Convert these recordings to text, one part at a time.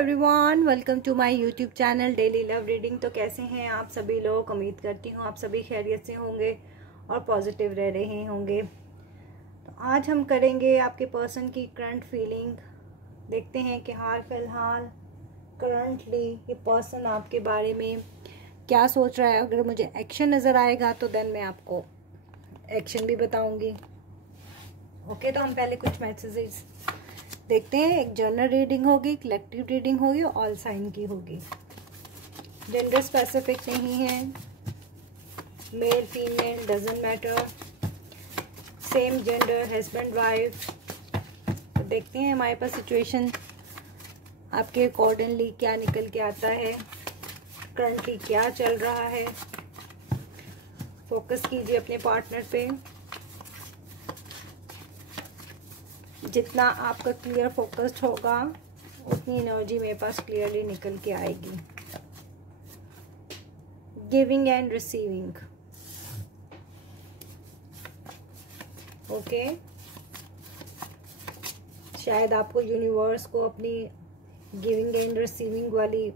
Everyone, welcome to my YouTube channel daily love reading. तो कैसे हैं आप सभी लोग? उम्मीद करती हूँ आप सभी खैरियत से होंगे और पॉजिटिव रह रहे होंगे। तो आज हम करेंगे आपके पर्सन की करंट फीलिंग। देखते हैं कि हाल फिलहाल करंटली ये पर्सन आपके बारे में क्या सोच रहा है। अगर मुझे एक्शन नज़र आएगा तो देन मैं आपको एक्शन भी बताऊँगी। ओके, तो हम पहले कुछ मैसेजेस देखते हैं। एक जनरल रीडिंग होगी, कलेक्टिव रीडिंग होगी, ऑल साइन की होगी। जेंडर स्पेसिफिक नहीं है, male female doesn't matter, same gender husband wife. तो देखते हैं हमारे पास सिचुएशन आपके अकॉर्डिंगली क्या निकल के आता है, करंटली क्या चल रहा है। फोकस कीजिए अपने पार्टनर पे। जितना आपका क्लियर फोकस्ड होगा उतनी एनर्जी मेरे पास क्लियरली निकल के आएगी। Giving and receiving. ओके, शायद आपको यूनिवर्स को अपनी गिविंग एंड रिसीविंग वाली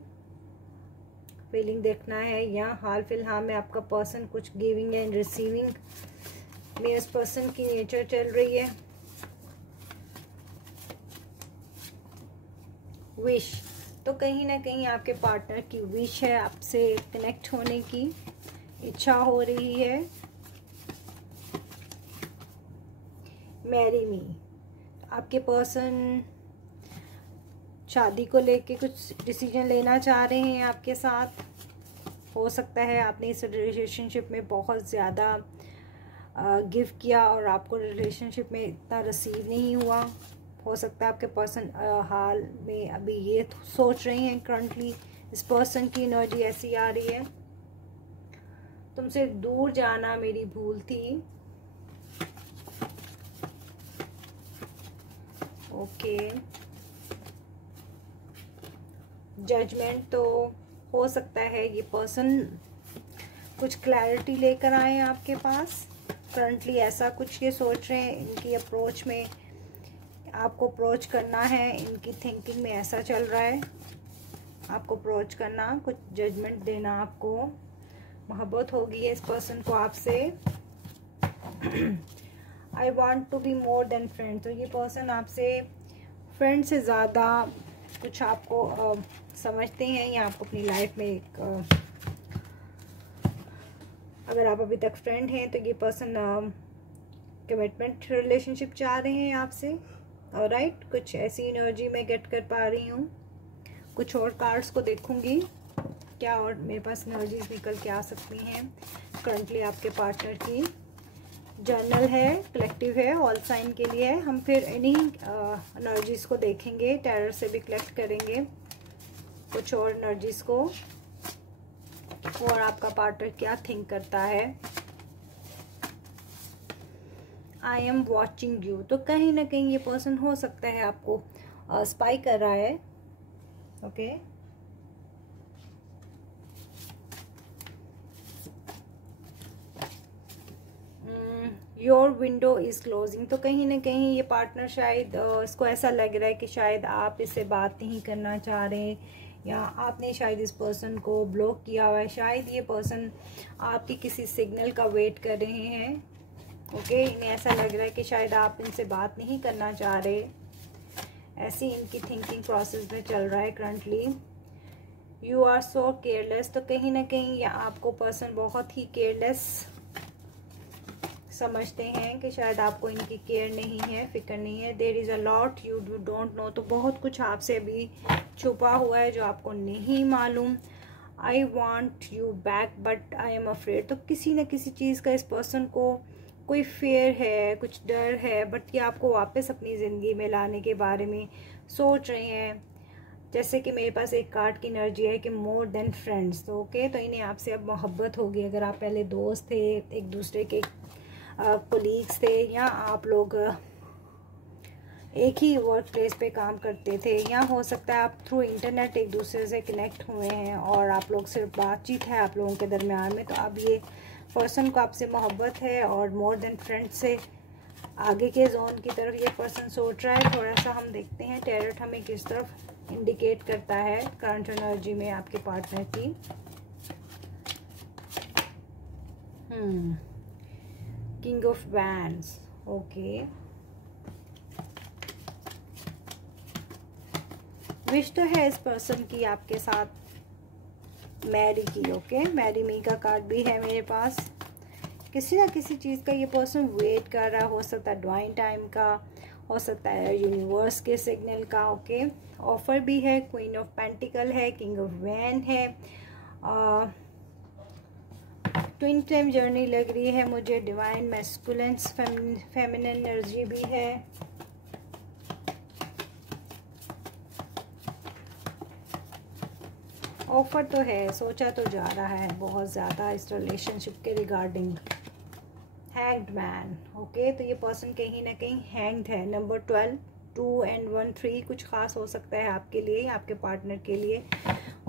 फीलिंग देखना है, या हाल फिलहाल में आपका पर्सन कुछ गिविंग एंड रिसीविंग में इस पर्सन की नेचर चल रही है। विश, तो कहीं ना कहीं आपके पार्टनर की विश है, आपसे कनेक्ट होने की इच्छा हो रही है। मैरी मी, आपके पर्सन शादी को लेके कुछ डिसीजन लेना चाह रहे हैं आपके साथ। हो सकता है आपने इस रिलेशनशिप में बहुत ज़्यादा गिव किया और आपको रिलेशनशिप में इतना रिसीव नहीं हुआ। हो सकता है आपके पर्सन हाल में अभी ये सोच रहे हैं, करंटली इस पर्सन की एनर्जी ऐसी आ रही है, तुमसे दूर जाना मेरी भूल थी। ओके, जजमेंट, तो हो सकता है ये पर्सन कुछ क्लैरिटी लेकर आए आपके पास। करंटली ऐसा कुछ ये सोच रहे हैं, इनकी अप्रोच में आपको अप्रोच करना है, इनकी थिंकिंग में ऐसा चल रहा है आपको अप्रोच करना, कुछ जजमेंट देना, आपको मोहब्बत होगी इस पर्सन को आपसे। I want to be more than friend, तो ये पर्सन आपसे फ्रेंड से ज़्यादा कुछ आपको समझते हैं, या आपको अपनी लाइफ में एक अगर आप अभी तक फ्रेंड हैं तो ये पर्सन कमिटमेंट रिलेशनशिप चाह रहे हैं आपसे। ऑलराइट, कुछ ऐसी एनर्जी मैं गेट कर पा रही हूँ। कुछ और कार्ड्स को देखूंगी क्या और मेरे पास एनर्जीज निकल के आ सकती हैं करंटली आपके पार्टनर की। जर्नल है, कलेक्टिव है, ऑल साइन के लिए है। हम फिर इन्हीं एनर्जीज को देखेंगे, टैरर से भी कलेक्ट करेंगे कुछ और एनर्जीज को, और आपका पार्टनर क्या थिंक करता है। आई एम वॉचिंग यू, तो कहीं ना कहीं ये पर्सन हो सकता है आपको स्पाई कर रहा है। Okay, your window is closing, तो कहीं ना कहीं ये पार्टनर शायद इसको ऐसा लग रहा है कि शायद आप इससे बात नहीं करना चाह रहे, या आपने शायद इस पर्सन को ब्लॉक किया हुआ है। शायद ये पर्सन आपकी किसी सिग्नल का वेट कर रहे हैं। ओके, इन्हें ऐसा लग रहा है कि शायद आप इनसे बात नहीं करना चाह रहे, ऐसी इनकी थिंकिंग प्रोसेस में चल रहा है currently. You are so careless, तो कहीं ना कहीं या आपको पर्सन बहुत ही केयरलेस समझते हैं कि शायद आपको इनकी केयर नहीं है, फिक्र नहीं है। There is a lot you don't know, तो बहुत कुछ आपसे अभी छुपा हुआ है जो आपको नहीं मालूम। I want you back but I am afraid, तो किसी न किसी चीज़ का इस पर्सन को कोई फेयर है, कुछ डर है, बट ये आपको वापस अपनी ज़िंदगी में लाने के बारे में सोच रहे हैं। जैसे कि मेरे पास एक कार्ड की एनर्जी है कि मोर देन फ्रेंड्स, तो ओके, तो इन्हें आपसे अब मोहब्बत होगी। अगर आप पहले दोस्त थे, एक दूसरे के कोलीग्स थे, या आप लोग एक ही वर्क प्लेस पे काम करते थे, या हो सकता है आप थ्रू इंटरनेट एक दूसरे से कनेक्ट हुए हैं और आप लोग सिर्फ बातचीत है आप लोगों के दरमियान में, तो अब ये पर्सन को आपसे मोहब्बत है और मोर देन फ्रेंड से आगे के जोन की तरफ ये पर्सन सोच रहा है। थोड़ा सा हम देखते हैं टैरट हमें किस तरफ इंडिकेट करता है करंट एनर्जी में आपके पार्टनर की। King of wands, okay. Wish तो है इस पर्सन की आपके साथ मैरी की, ओके। मैरी मी का कार्ड भी है मेरे पास। किसी ना किसी चीज़ का ये पर्सन वेट कर रहा, हो सकता है डिवाइन टाइम का, हो सकता है यूनिवर्स के सिग्नल का, ओके। ऑफर भी है, क्वीन ऑफ पेंटिकल है, किंग ऑफ वैन है, ट्विन फ्लेम जर्नी लग रही है मुझे, डिवाइन मैस्कुलेंस फेमिनिन एनर्जी भी है। ऑफर तो है, सोचा तो जा रहा है बहुत ज़्यादा इस रिलेशनशिप के रिगार्डिंग। Hanged man, okay. तो ये पर्सन कहीं ना कहीं हैंग्ड है। नंबर 12, 2 and 1, 3 कुछ खास हो सकता है आपके लिए, आपके पार्टनर के लिए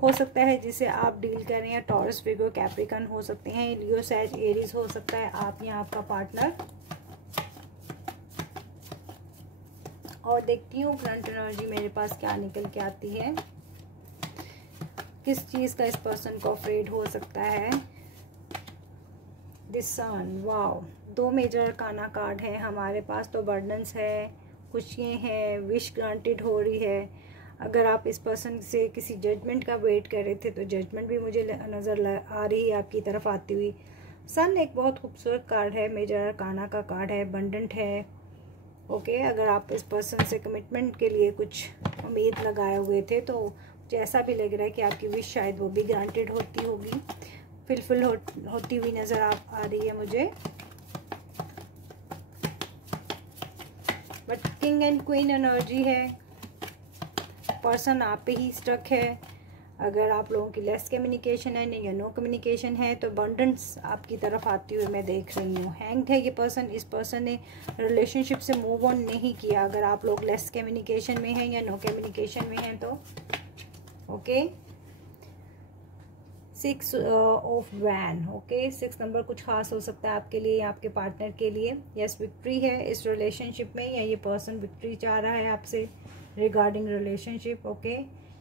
हो सकता है जिसे आप डील कर रहे हैं। टॉरस, विर्गो, कैप्रिकॉर्न हो सकते हैं, लियो, सैज, एरीज हो सकता है आप या आपका पार्टनर। और देखती हूँ करंट एनर्जी मेरे पास क्या निकल के आती है। किस चीज़ का इस पर्सन को अफ्रेड हो सकता है। This sun, wow. 2 major arcana card है हमारे पास। तो बर्डन्स है, खुशियाँ हैं, विश ग्रांटेड हो रही है। अगर आप इस पर्सन से किसी जजमेंट का वेट कर रहे थे तो जजमेंट भी मुझे नज़र आ रही है आपकी तरफ आती हुई। सन एक बहुत खूबसूरत कार्ड है, मेजर अरकाना का कार्ड है, अबंडेंट है, ओके। अगर आप इस पर्सन से कमिटमेंट के लिए कुछ उम्मीद लगाए हुए थे तो मुझे ऐसा भी लग रहा है कि आपकी विश शायद वो भी ग्रांटेड होती होगी, फुलफिल होती हुई नज़र आ रही है मुझे। But king and queen energy है, पर्सन आप पे ही स्टक है। अगर आप लोगों की लेस कम्युनिकेशन है या नो कम्युनिकेशन है तो अबंडेंस आपकी तरफ आती हुई मैं देख रही हूँ। हैंग्ड है ये पर्सन, इस पर्सन ने रिलेशनशिप से मूव ऑन नहीं किया। अगर आप लोग लेस कम्युनिकेशन में हैं या नो कम्युनिकेशन में हैं तो, ओके। 6 ऑफ वैन, ओके। 6 नंबर कुछ खास हो सकता है आपके लिए या आपके पार्टनर के लिए। यस, विक्ट्री है इस रिलेशनशिप में, या ये पर्सन विक्ट्री चाह रहा है आपसे रिगार्डिंग रिलेशनशिप, ओके।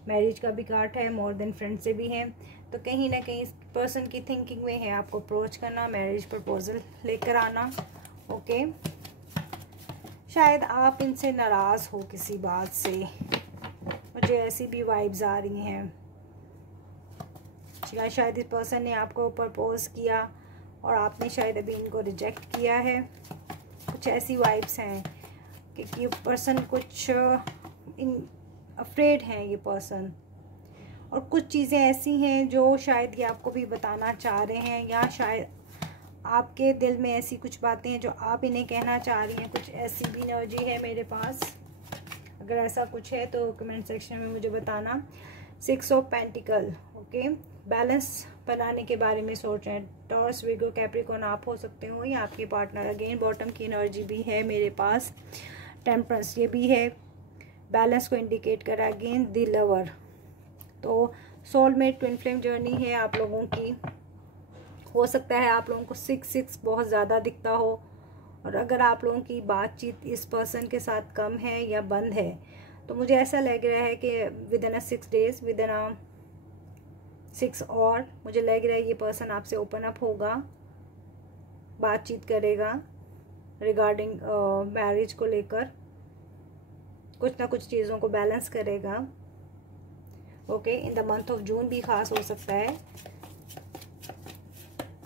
मैरिज का भी कार्ड है, मोर देन फ्रेंड से भी है। तो कहीं ना कहीं इस पर्सन की थिंकिंग में है आपको अप्रोच करना, मैरिज प्रपोजल लेकर आना, ओके। शायद आप इनसे नाराज़ हो किसी बात से, मुझे ऐसी भी वाइब्स आ रही हैं। या शायद इस पर्सन ने आपको प्रपोज किया और आपने शायद अभी इनको रिजेक्ट किया है। कुछ ऐसी वाइब्स हैं कि ये पर्सन कुछ अफ्रेड हैं ये पर्सन। और कुछ चीज़ें ऐसी हैं जो शायद ये आपको भी बताना चाह रहे हैं, या शायद आपके दिल में ऐसी कुछ बातें हैं जो आप इन्हें कहना चाह रही हैं। कुछ ऐसी भी एनर्जी है मेरे पास। अगर ऐसा कुछ है तो कमेंट सेक्शन में मुझे बताना। 6 ऑफ पेंटिकल, ओके। बैलेंस बनाने के बारे में सोच रहे हैं। टॉरस, विर्गो, कैप्रिकॉर्न आप हो सकते हो या आपके पार्टनर। अगेन बॉटम की एनर्जी भी है मेरे पास। टेम्परेंस ये भी है, बैलेंस को इंडिकेट करा। अगेन द लवर, तो सोलमेट ट्विन फ्लेम जर्नी है आप लोगों की। हो सकता है आप लोगों को 6 बहुत ज़्यादा दिखता हो, और अगर आप लोगों की बातचीत इस पर्सन के साथ कम है या बंद है तो मुझे ऐसा लग रहा है कि with in 6 days, with in 6 और मुझे लग रहा है ये पर्सन आपसे ओपन अप होगा, बातचीत करेगा रिगार्डिंग मैरिज को लेकर, कुछ ना कुछ चीज़ों को बैलेंस करेगा, okay. In the month of June भी खास हो सकता है।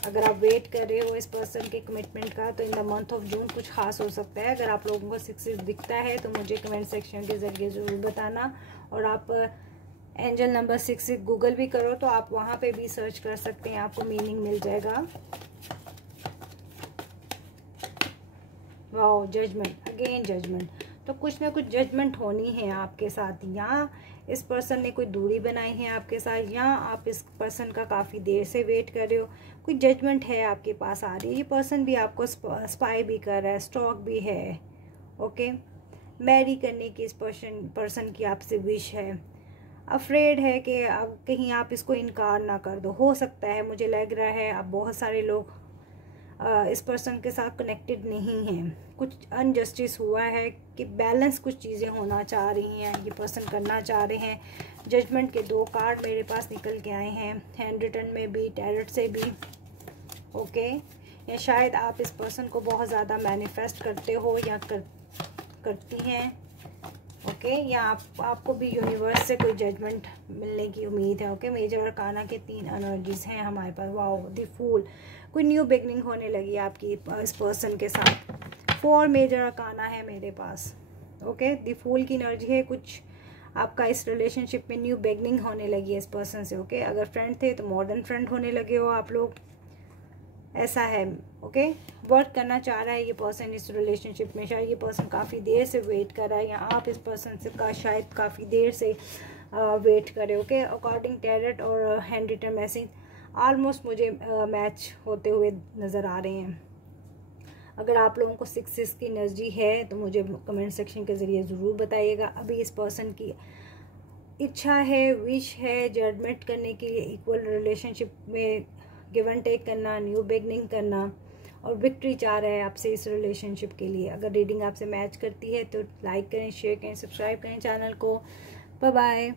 अगर आप वेट कर रहे हो इस पर्सन के कमिटमेंट का तो in the month of June कुछ खास हो सकता है। अगर आप लोगों को 6 दिखता है तो मुझे कमेंट सेक्शन के ज़रिए ज़रूर बताना। और आप एंजल नंबर 6 गूगल भी करो तो आप वहाँ पे भी सर्च कर सकते हैं, आपको मीनिंग मिल जाएगा। Wow, judgement, again judgement. तो कुछ ना कुछ जजमेंट होनी है आपके साथ, या इस पर्सन ने कोई दूरी बनाई है आपके साथ, या आप इस पर्सन का काफ़ी देर से वेट कर रहे हो। कोई जजमेंट है आपके पास आ रही है। ये पर्सन भी आपको स्पाई भी कर रहा है, स्टॉक भी है, ओके। मैरी करने की इस पर्सन की आपसे विश है। अफ्रेड है कि अब कहीं आप इसको इनकार ना कर दो। हो सकता है, मुझे लग रहा है अब बहुत सारे लोग इस पर्सन के साथ कनेक्टेड नहीं है, कुछ अनजस्टिस हुआ है कि बैलेंस कुछ चीज़ें होना चाह रही हैं, ये पर्सन करना चाह रहे हैं। जजमेंट के 2 कार्ड मेरे पास निकल के आए हैं, हैंड रिटन में भी, टैरट से भी। ओके, या शायद आप इस पर्सन को बहुत ज़्यादा मैनिफेस्ट करते हो या करती हैं। ओके, या आपको भी यूनिवर्स से कोई जजमेंट मिलने की उम्मीद है। ओके, मेजर अरकाना के 3 एनर्जीज हैं हमारे पास। वाओ, द फूल, कोई न्यू बिगनिंग होने लगी आपकी इस पर्सन के साथ। 4 मेजर अरकाना है मेरे पास। ओके, द फूल की एनर्जी है, कुछ आपका इस रिलेशनशिप में न्यू बिगनिंग होने लगी है इस पर्सन से। ओके, अगर फ्रेंड थे तो मॉडर्न फ्रेंड होने लगे हो आप लोग, ऐसा है। ओके, वर्क करना चाह रहा है ये पर्सन इस रिलेशनशिप में। शायद ये पर्सन काफ़ी देर से वेट कर रहा है, या आप इस पर्सन से शायद काफ़ी देर से वेट करें। ओके, अकॉर्डिंग टैरट और हैंड रिटन मैसेज ऑलमोस्ट मुझे मैच होते हुए नज़र आ रहे हैं। अगर आप लोगों को 6 की एनर्जी है तो मुझे कमेंट सेक्शन के ज़रिए ज़रूर बताइएगा। अभी इस पर्सन की इच्छा है, विश है जजमेंट करने की, इक्वल रिलेशनशिप में गिव एंड टेक करना, न्यू बिगनिंग करना, और विक्ट्री चाह रहा है आपसे इस रिलेशनशिप के लिए। अगर रीडिंग आपसे मैच करती है तो लाइक करें, शेयर करें, सब्सक्राइब करें चैनल को। Bye bye.